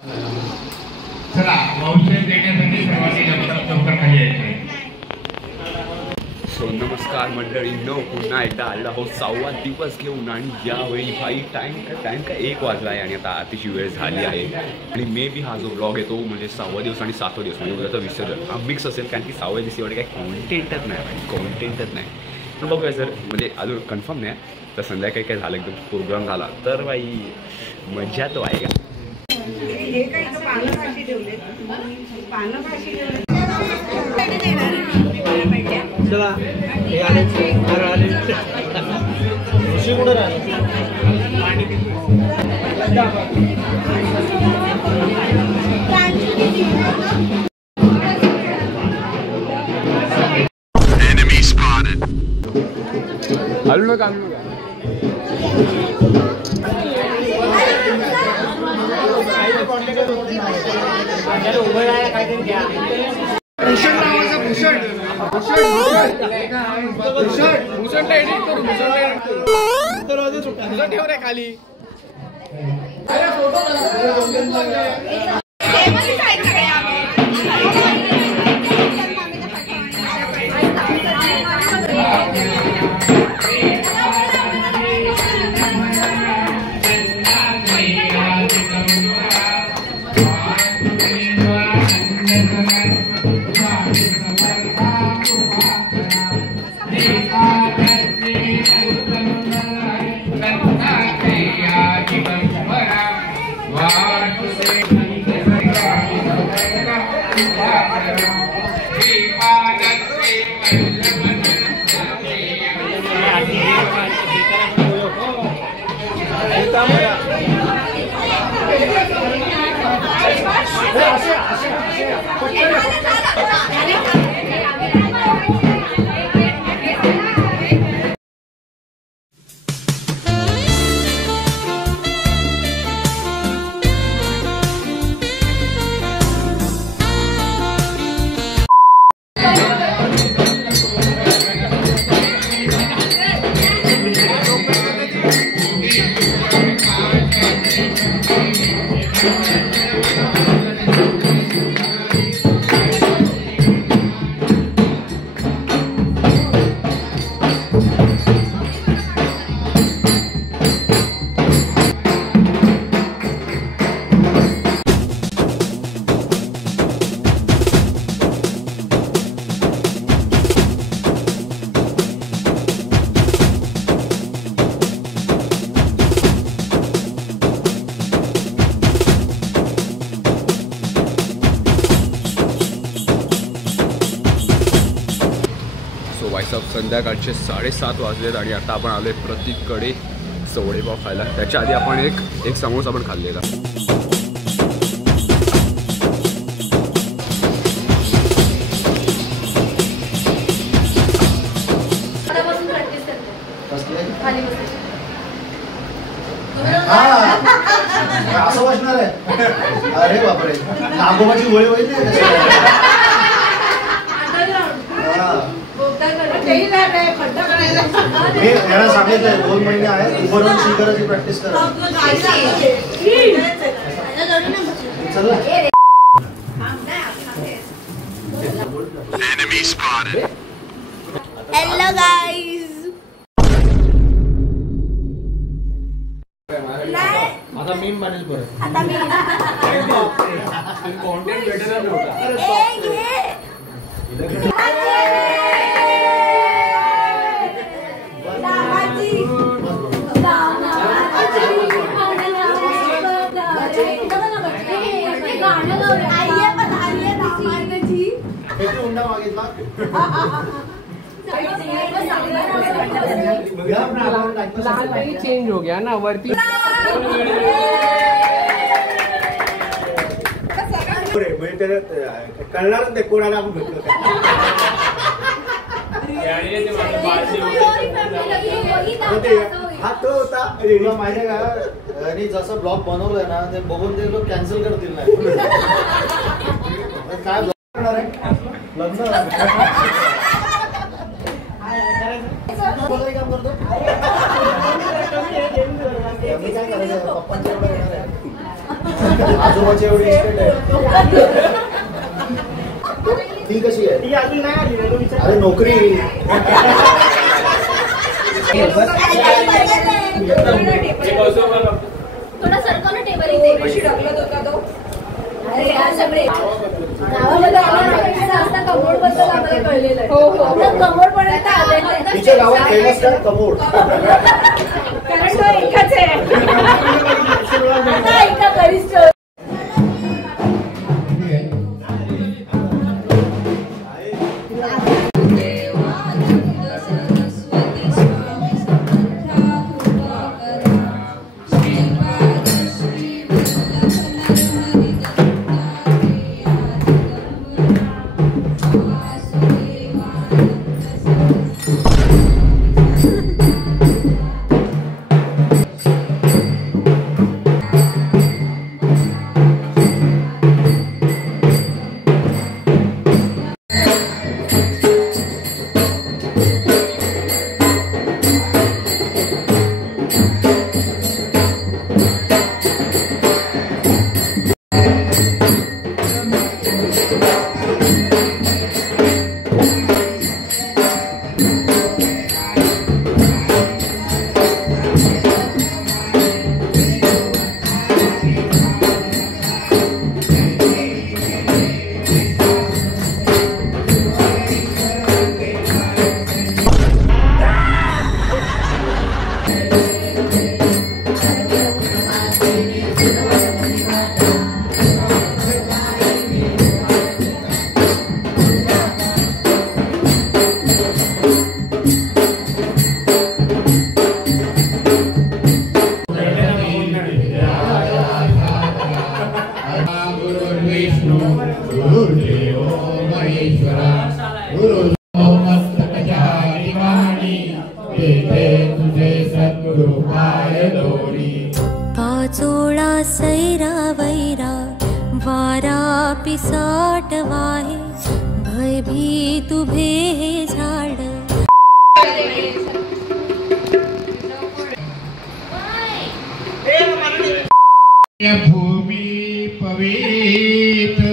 चला वंशज देण्यासाठी सर्वांनी लवकर खाली यायचं. नमस्कार मंडळींनो, पुन्हा एकदा आलेला आहोत 6वा दिवस घेऊन. आणि यावेळी भाई टाइम का 1 वाजला आहे आणि आता आताची वेळ झाली आहे. आणि मे बी हा जो ब्लॉग आहे तो म्हणजे 6वा दिवस आणि 7वा दिवस म्हणजे उद्याचा विसर्जन हा मिक्स असेल, कारण की 6व्या दिवशी एवढे काही कॉन्टेंटच नाही. पण बघूया सर, म्हणजे अजून कन्फर्म नाही तर संध्याकाळी काय झालं एकदम प्रोग्राम झाला तर बाई मजा तो आहे का. हलू नका ठेव रे खाली. संध्याकाळचे 7:30 वाजलेत आणि आता आपण आलोय प्रतीककडे सवडेपाव खायला. त्याच्या आधी आपण एक समोसा पण खाल्लेला. असं बसणार आहे. अरे बापरे, नागोबाची गोळी होईल. मी याला सांगितलंय 2 महिने आहेत उभं शिकाराची प्रॅक्टिस करा. हॅलो गाईज, आता मी बनेल परत. आता मी कॉन्टेंट भेटणार नव्हता. चेंज हो गया ना वरती. कळणारच नाही कोणाला आपण भेटलो. हा तो होता माहिती का. आणि जसं ब्लॉग बनवलंय ना ते बघून ते लोक कॅन्सल करतील नाही. काय ब्लॉग करणार आहे लग्न काम करतो. काय करायचं पप्पांच्या एवढं येणार आहे. आजोबाची एवढी इस्टेट आहे. ती कशी आहे? ती अजून नाही आली रे, तो विचार. अरे नोकरी. थोडा सरकव ना टेबल इथे. कशी ढकलत होता तो? अरे यार सगळे गावामध्ये असता कमोड बद्दल आम्हाला कळलेलं आहे. हो कमोड पर्यंत आलेलं आहे. तिच्या गावात फेमस काय कमोड. कारण तो एकाच आहे. आता एका वरिष्ठ पाचोळा सैरा वैरा वारा पिसाट वाहे भयभीत उभे हे झाड. भूमी पवित्र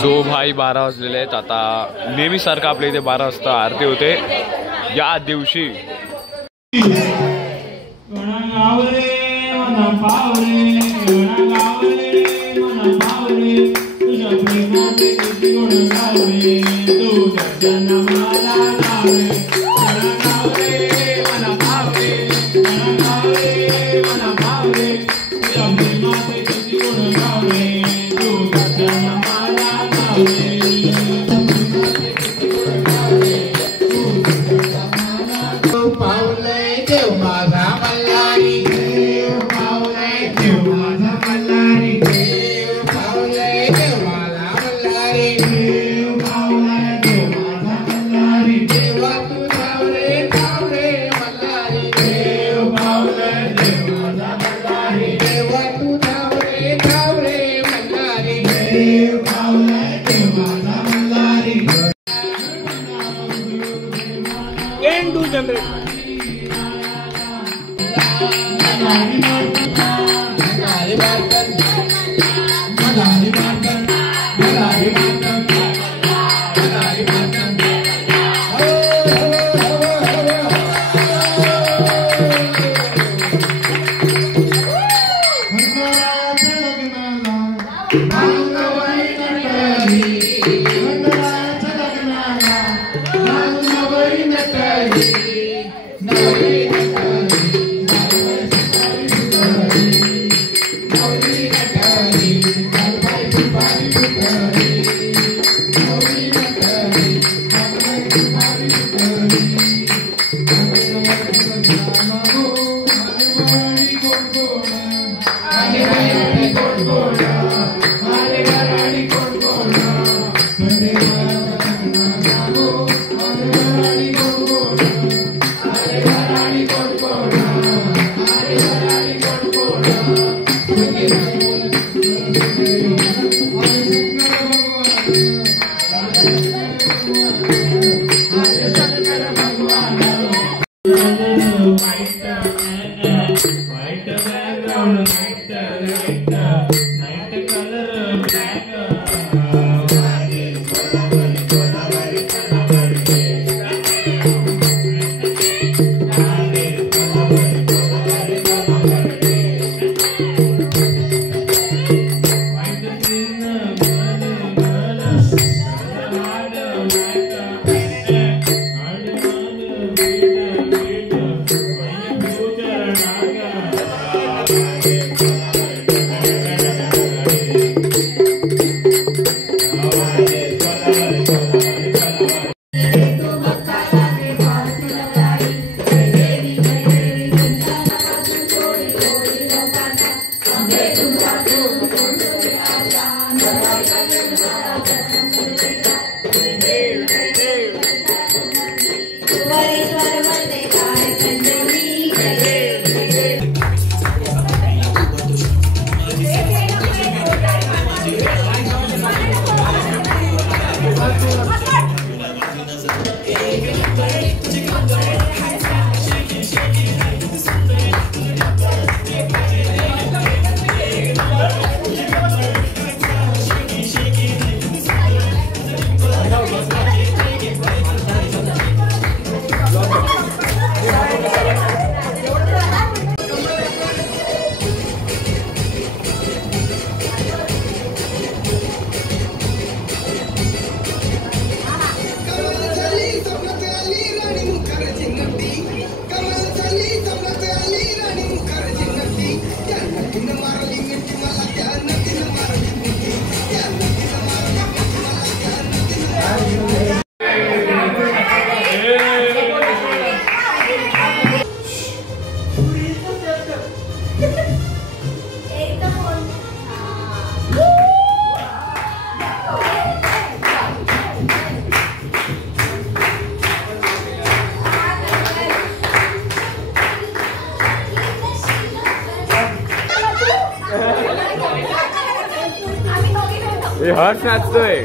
सो भाई 12 वाजलेले आहेत आता. नेहमीसारखं आपल्या इथे 12 वाजता आरती होते. या दिवशी हर्ष नाचतोय.